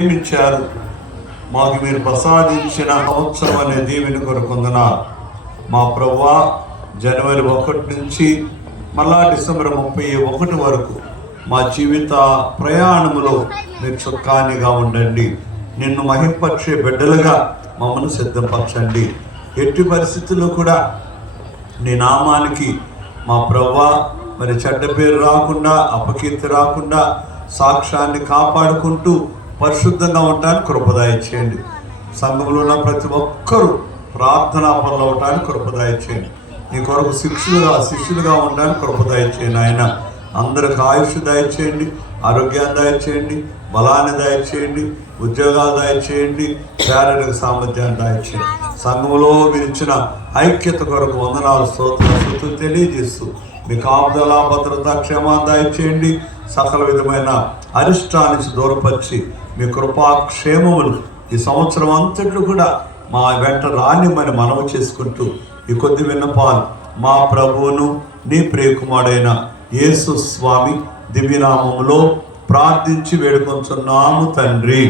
ప్రేమించారు. మాకు మీరు ప్రసాదించిన సంవత్సరం అనే దీవెని కొరకుందనాలు. మా ప్రభువా, జనవరి 1 నుంచి మళ్ళా డిసెంబర్ 31 వరకు మా జీవిత ప్రయాణములో మీరు చుక్కానిగా ఉండండి. నిన్ను మహింపరిచే బిడ్డలుగా మమ్మల్ని సిద్ధపరచండి. ఎట్టి పరిస్థితుల్లో కూడా నీ నామానికి మా ప్రభువా మరి చెడ్డ పేరు రాకుండా, అపకీర్తి రాకుండా సాక్ష్యాన్ని కాపాడుకుంటూ పరిశుద్ధంగా ఉండడానికి కృపదాయ చేయండి. సంఘంలో ఉన్న ప్రతి ఒక్కరూ ప్రార్థనా పనులు అవటానికి కృపదాయ చేయండి. నీ కొరకు శిష్యులుగా ఉండడానికి కృపదాయ చేయండి. ఆయన అందరికి ఆయుష్ దయచేయండి, ఆరోగ్యాన్ని దయచేయండి, బలాన్ని దయచేయండి, ఉద్యోగాలు దయచేయండి, శారీరక సామర్థ్యాన్ని దయచేయండి. సంఘంలో మీరు ఇచ్చిన ఐక్యత కొరకు వందనాలు స్తోత్రాలు తెలియజేస్తూ మీ కాపుదల భద్రత క్షేమాన్ని దయచేయండి. సకల విధమైన అరిష్టానికి దూరపరిచి మీ కృపాక్షేమములు ఈ సంవత్సరం అంతట్లో కూడా మా వెంట రానిమ్మని మనవి చేసుకుంటూ ఈ కొద్ది విన్నపాలు మా ప్రభువును నీ ప్రియకుమారుడైన యేసు స్వామి దివ్యనామములో ప్రార్థించి వేడుకొంచున్నాము తండ్రి.